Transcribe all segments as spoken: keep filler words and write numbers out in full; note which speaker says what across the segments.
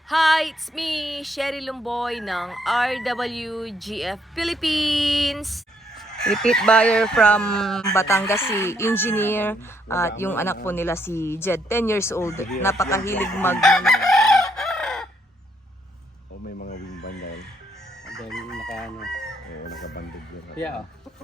Speaker 1: Hi, it's me, Sherry Lumboy ng R W G F Philippines. Repeat buyer from Batangas si Engineer at yung anak po nila si Jed, ten years old. Napakahilig mag
Speaker 2: O may mga wing band dahil.
Speaker 3: Then naka ano.
Speaker 2: Oo, nakabanded yun.
Speaker 3: Yeah.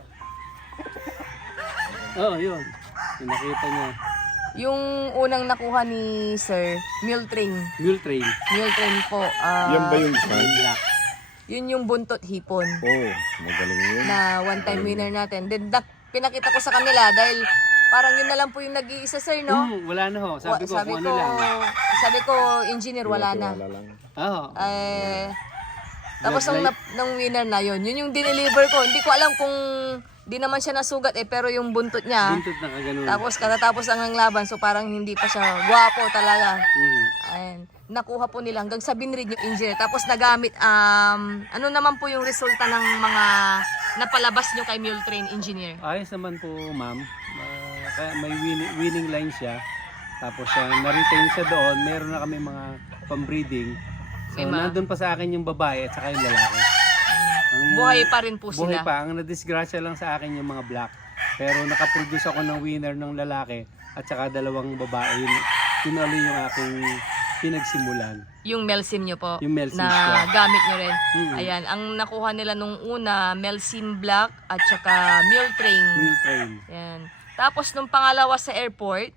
Speaker 3: Oh, yun. Yung nakita niya.
Speaker 1: Yung unang nakuha ni Sir, mule train.
Speaker 3: Mule train.
Speaker 1: Mule train po. ah,
Speaker 2: Yan ba yung
Speaker 3: Yung
Speaker 2: fan?
Speaker 3: black.
Speaker 1: Yun yung buntot hipon
Speaker 2: Oo, magaling yun.
Speaker 1: na one-time winner natin. Then dak- pinakita ko sa kanila dahil parang yun na lang po yung nag-iisa, Sir, no?
Speaker 3: Hmm, wala na ho. Sabi ko
Speaker 1: Wa- sabi
Speaker 3: kung
Speaker 1: ko,
Speaker 3: ano lang.
Speaker 1: sabi ko, engineer, wala na.
Speaker 2: Wala lang.
Speaker 3: Oo.
Speaker 1: Eh, tapos
Speaker 3: Blood
Speaker 1: nung, nap- nung winner na yun, yun yung dineliver ko. Hindi ko alam kung di naman siya nasugat eh, pero yung buntot niya.
Speaker 3: Buntot na kaganon.
Speaker 1: Tapos katatapos ang ng laban, so parang hindi pa siya gwapo talaga.
Speaker 3: Hmm.
Speaker 1: Ayan, nakuha po nila hanggang sa binread yung engineer. Tapos nagamit, um, ano naman po yung resulta ng mga napalabas nyo kay Mule Train Engineer?
Speaker 3: Ayos naman po, ma'am. Ah, kaya may winning, winning line siya. Tapos siya, na-retain siya doon. Meron na kami mga pambreeding. So,
Speaker 1: May mga-
Speaker 3: nandun pa sa akin yung babae at saka yung lalaki. Ang,
Speaker 1: Buhay pa rin po
Speaker 3: Buhay
Speaker 1: sila.
Speaker 3: pa. Ang nadisgrasya lang sa akin yung mga black. Pero nakaproduce ako ng winner ng lalaki at saka dalawang babae. Yun, yun ulit yung aking pinagsimulan.
Speaker 1: Yung Melsim nyo po,
Speaker 3: Yung Melsim
Speaker 1: na
Speaker 3: siya.
Speaker 1: gamit nyo rin.
Speaker 3: Mm.
Speaker 1: Ayan, ang nakuha nila nung una, Melsim Black at saka Mule Train.
Speaker 3: Mule train.
Speaker 1: Ayan. Tapos nung pangalawa sa airport,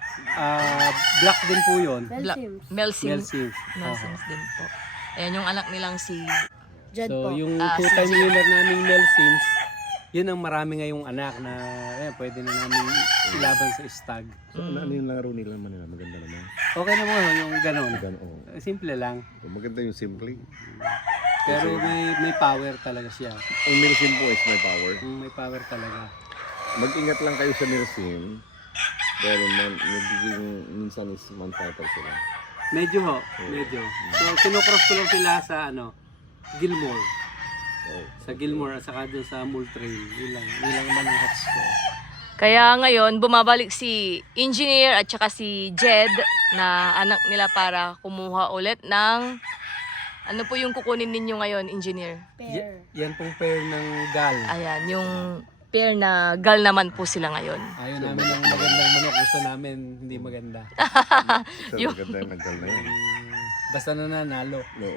Speaker 3: Ah, black din po yun.
Speaker 1: Bla- Melsim.
Speaker 3: Melsim.
Speaker 1: Melsim din po. Ayan, yung anak nilang si Jed
Speaker 3: So,
Speaker 1: po.
Speaker 3: yung
Speaker 1: Ah, si
Speaker 3: two-time
Speaker 1: Jed.
Speaker 3: winner naming Mel Sims, yun ang marami ngayong anak na eh, pwede na namin ilaban sa stag.
Speaker 2: So, ano, ano yung laro nila naman nila? Maganda naman.
Speaker 3: Okay na mo yung ganon.
Speaker 2: Gan, oo.
Speaker 3: Simple lang.
Speaker 2: So, maganda yung simple.
Speaker 3: Pero may may power talaga siya.
Speaker 2: Ang Milsim po is may power.
Speaker 3: Mm, May power talaga.
Speaker 2: Mag-ingat lang kayo sa Milsim. Pero man, nagiging minsan is man-fighter sila.
Speaker 3: Medyo ho, medyo. So, kinocross ko lang sila sa ano, Gilmore.
Speaker 2: Oo.
Speaker 3: Sa Gilmore at saka doon sa Mule Trail. Yun lang. Yun lang naman ang hats ko.
Speaker 1: Kaya ngayon, bumabalik si Engineer at saka si Jed na anak nila para kumuha ulit ng ano po yung kukunin ninyo ngayon, Engineer?
Speaker 3: Y- yan pong pair ng gal.
Speaker 1: Ayan, yung pair na gal naman po sila ngayon.
Speaker 3: Ayaw namin ng magandang manok. Gusto namin hindi maganda.
Speaker 2: So,
Speaker 1: Yung-
Speaker 2: maganda yung nagdal na yun.
Speaker 3: Mm, Basta nananalo.
Speaker 2: Oo.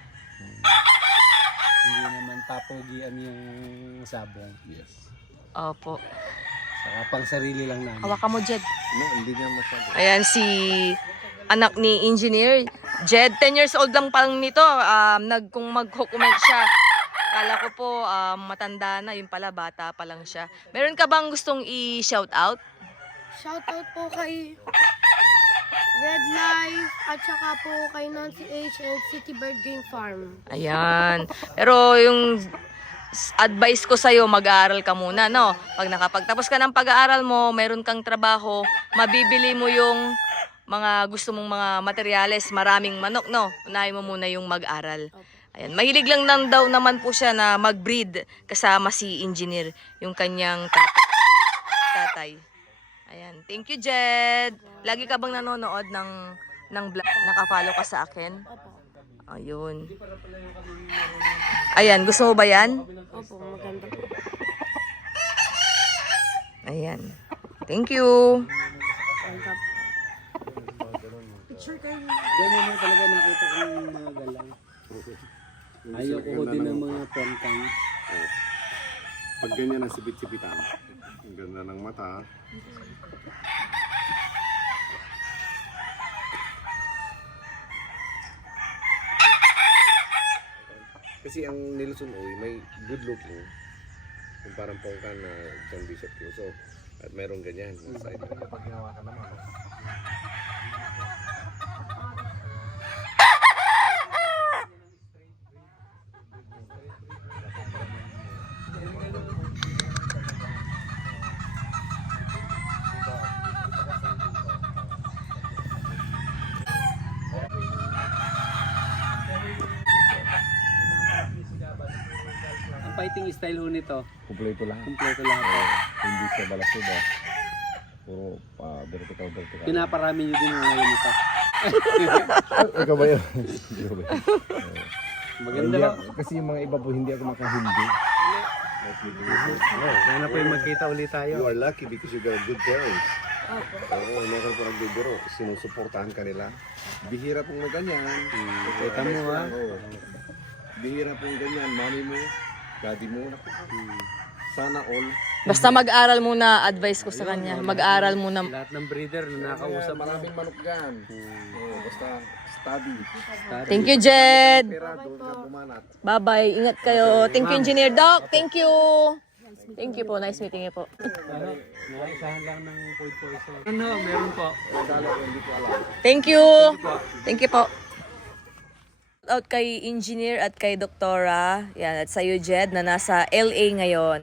Speaker 3: Hindi naman papogian yung sabong.
Speaker 2: Yes.
Speaker 1: Opo.
Speaker 3: Saka pang sarili lang namin.
Speaker 1: Hawakan mo, Jed.
Speaker 2: No, hindi niya masyado.
Speaker 1: Ayan si anak ni Engineer. Jed, ten years old lang pa lang nito. Um, nag, kung mag-comment siya, kala ko po um, matanda na. Yung pala, bata pa lang siya. Meron ka bang gustong i-shout out?
Speaker 4: Shoutout po kay Red Life at saka po kay Nancy H and City Bird Game Farm.
Speaker 1: Ayan. Pero yung s- advice ko sa'yo, mag-aaral ka muna, no? Pag nakapagtapos ka ng pag-aaral mo, meron kang trabaho, mabibili mo yung mga gusto mong mga materyales, maraming manok, no? Unahin mo muna yung mag-aral. Ayan. Mahilig lang nang daw naman po siya na mag-breed kasama si Engineer, yung kanyang tata- tatay. Ayan. Thank you, Jed. Lagi ka bang nanonood ng ng vlog? Naka-follow ka sa akin?
Speaker 4: Opo.
Speaker 1: Ayun. Ayan, gusto mo ba yan?
Speaker 4: Opo, maganda po.
Speaker 1: Ayan. Thank you.
Speaker 4: Maganda po.
Speaker 3: Ganyan na talaga nakita ko yung mga galang. Ayaw ko din ng mga pontang.
Speaker 2: Pag ganyan ang sibit-sibitan. Ang ganda ng mata. Kasi ang Nelson Uy may good looking. Yung parang pongkan na John Bishop Cuso. At mayroong ganyan. Sa side. Pag ginawa ka naman.
Speaker 3: Ang fighting style ho nito,
Speaker 2: Kumpleto lang.
Speaker 3: kumpleto lahat.
Speaker 2: Hindi siya balas-subas. Puro pa vertical vertical.
Speaker 3: Pinaparami nyo din ngayon ito.
Speaker 2: Ikaw ba yun? Ikaw ba yun?
Speaker 3: Maganda
Speaker 2: Hindi
Speaker 3: ho.
Speaker 2: ako- Kasi yung mga iba po hindi ako makahindi.
Speaker 3: Sana po yung magkita ulit
Speaker 2: You
Speaker 3: tayo.
Speaker 2: are lucky because you got good parents. Oo, meron ko nagbibiro. Sinusuportahan ka nila. Bihira pong may ganyan.
Speaker 3: Kita mo ha.
Speaker 2: Oo. Bihira pong ganyan. Mami mo, daddy mo. Naku. Sana all.
Speaker 1: Basta mag-aral muna, advice ko sa kanya. Mag-aral muna.
Speaker 3: Lahat ng breeder na nakausap mo.
Speaker 2: Maraming manok dyan. Oo, basta study.
Speaker 1: Thank you, Jed.
Speaker 2: Pera, doon ka bumanat.
Speaker 1: Bye-bye. Ingat kayo. Thank you, Engineer Doc. Thank you. Thank you po. Nice meeting you po.
Speaker 3: Ano? Naisahan lang ng food poison. Ano? Meron po.
Speaker 1: Thank you. Thank you po. Out kay Engineer at kay Doktora. Yan, at sa'yo, Jed, na nasa L A ngayon.